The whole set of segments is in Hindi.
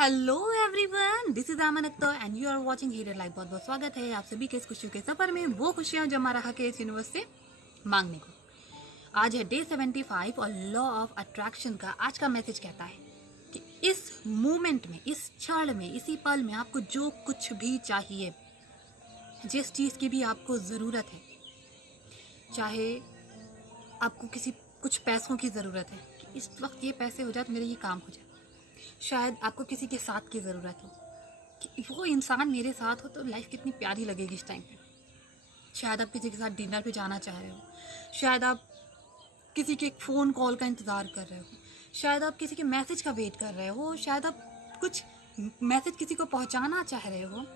Hello everyone, this is Aman Akhtar and you are watching Hero Life. बहुत बहुत स्वागत है आप सभी के इस खुशियों के सफर में, वो खुशियां जो हमारा हक है इस यूनिवर्स से मांगने को। आज है डे 75 और लॉ ऑफ अट्रैक्शन का आज का मैसेज कहता है कि इस मोमेंट में, इस क्षण में, इसी पल में आपको जो कुछ भी चाहिए, जिस चीज़ की भी आपको ज़रूरत है, चाहे आपको कुछ पैसों की ज़रूरत है कि इस वक्त ये पैसे हो जाए तो मेरा ये काम हो जाए, शायद आपको किसी के साथ की ज़रूरत हो कि वो इंसान मेरे साथ हो तो लाइफ कितनी प्यारी लगेगी इस टाइम पे। शायद आप किसी के साथ डिनर पे जाना चाह रहे हो, शायद आप किसी के फ़ोन कॉल का इंतज़ार कर रहे हो, शायद आप किसी के मैसेज का वेट कर रहे हो, शायद आप कुछ मैसेज किसी को पहुंचाना चाह रहे हो,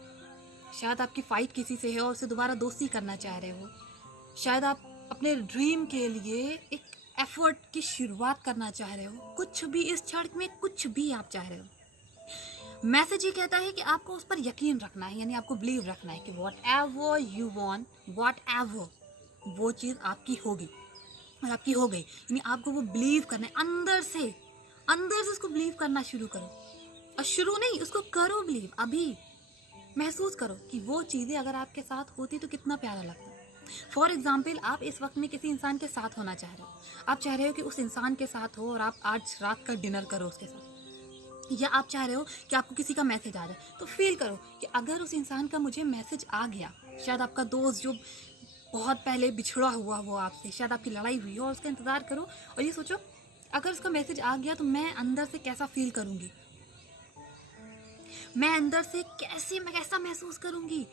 शायद आपकी फ़ाइट किसी से है और उससे दोबारा दोस्ती करना चाह रहे हो, शायद आप अपने ड्रीम के लिए एक एफर्ट की शुरुआत करना चाह रहे हो। कुछ भी इस क्षण में, कुछ भी आप चाह रहे हो, मैसेज ये कहता है कि आपको उस पर यकीन रखना है, यानी आपको बिलीव रखना है कि what ever you want, what ever वो चीज़ आपकी होगी और आपकी हो गई। यानी आपको वो बिलीव करना है, अंदर से उसको बिलीव करना शुरू करो। और शुरू नहीं, उसको करो बिलीव। अभी महसूस करो कि वो चीज़ें अगर आपके साथ होती तो कितना प्यारा लगता। फॉर एग्जाम्पल, आप इस वक्त में किसी इंसान के साथ होना चाह रहे हो, आप चाह रहे हो कि उस इंसान के साथ हो और आप आज रात का डिनर करो उसके साथ, या आप चाह रहे हो कि आपको किसी का मैसेज आ जाए, तो फील करो कि अगर उस इंसान का मुझे मैसेज आ गया, शायद आपका दोस्त जो बहुत पहले बिछड़ा हुआ वो आपसे, शायद आपकी लड़ाई हुई हो, और उसका इंतज़ार करो और ये सोचो अगर उसका मैसेज आ गया तो मैं अंदर से कैसा फील करूँगी, मैं अंदर से कैसा महसूस करूँगी,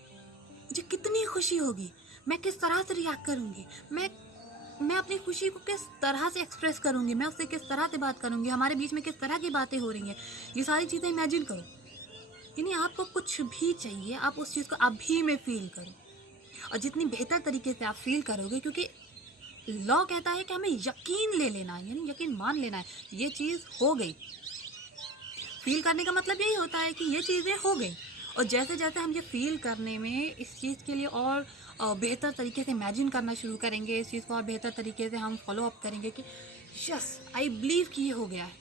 मुझे कितनी खुशी होगी, मैं किस तरह से रिएक्ट करूँगी, मैं अपनी खुशी को किस तरह से एक्सप्रेस करूँगी, मैं उससे किस तरह से बात करूँगी, हमारे बीच में किस तरह की बातें हो रही हैं, ये सारी चीज़ें इमेजिन करो। यानी आपको कुछ भी चाहिए, आप उस चीज़ को अभी में फील करो, और जितनी बेहतर तरीके से आप फील करोगे, क्योंकि लॉ कहता है कि हमें यकीन ले लेना है, यानी यकीन मान लेना है ये चीज़ हो गई। फील करने का मतलब यही होता है कि ये चीज़ें हो गई, और जैसे जैसे हम ये फील करने में इस चीज़ के लिए और बेहतर तरीके से इमेजिन करना शुरू करेंगे, इस चीज़ को और बेहतर तरीके से हम फॉलो अप करेंगे कि यस आई बिलीव कि ये हो गया है,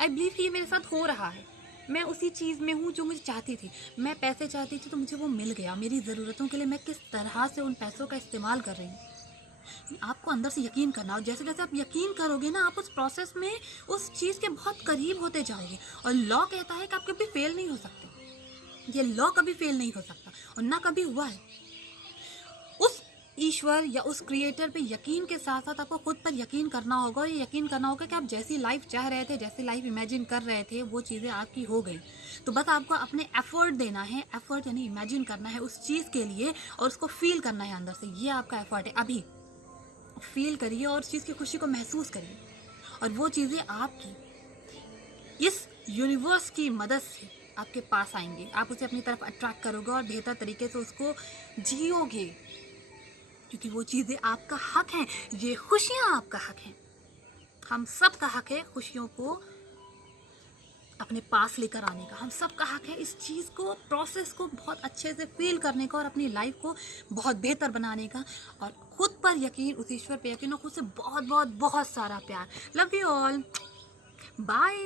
आई बिलीव कि ये मेरे साथ हो रहा है, मैं उसी चीज़ में हूँ जो मुझे चाहती थी, मैं पैसे चाहती थी तो मुझे वो मिल गया, मेरी ज़रूरतों के लिए मैं किस तरह से उन पैसों का इस्तेमाल कर रही हूँ। आपको अंदर से यकीन करना, और जैसे जैसे आप यकीन करोगे ना, आप उस प्रोसेस में उस चीज़ के बहुत करीब होते जाओगे। और लॉ कहता है कि आप कभी फेल नहीं हो सकते, ये लॉ कभी फेल नहीं हो सकता और ना कभी हुआ है। उस ईश्वर या उस क्रिएटर पे यकीन के साथ साथ आपको खुद पर यकीन करना होगा, और ये यकीन करना होगा कि आप जैसी लाइफ चाह रहे थे, जैसी लाइफ इमेजिन कर रहे थे, वो चीज़ें आपकी हो गई। तो बस आपको अपने एफर्ट देना है, एफर्ट यानी इमेजिन करना है उस चीज़ के लिए, और उसको फील करना है अंदर से। ये आपका एफर्ट है। अभी फील करिए और उस चीज़ की खुशी को महसूस करिए, और वो चीज़ें आपकी इस यूनिवर्स की मदद से आपके पास आएंगे। आप उसे अपनी तरफ अट्रैक्ट करोगे और बेहतर तरीके से उसको जियोगे, क्योंकि वो चीज़ें आपका हक हैं, ये खुशियाँ आपका हक हैं। हम सब का हक है खुशियों को अपने पास लेकर आने का, हम सब का हक है इस चीज़ को, प्रोसेस को बहुत अच्छे से फील करने का और अपनी लाइफ को बहुत बेहतर बनाने का। और खुद पर यकीन, उस ईश्वर पर यकीन, और खुद से बहुत बहुत बहुत सारा प्यार। Love you all, bye.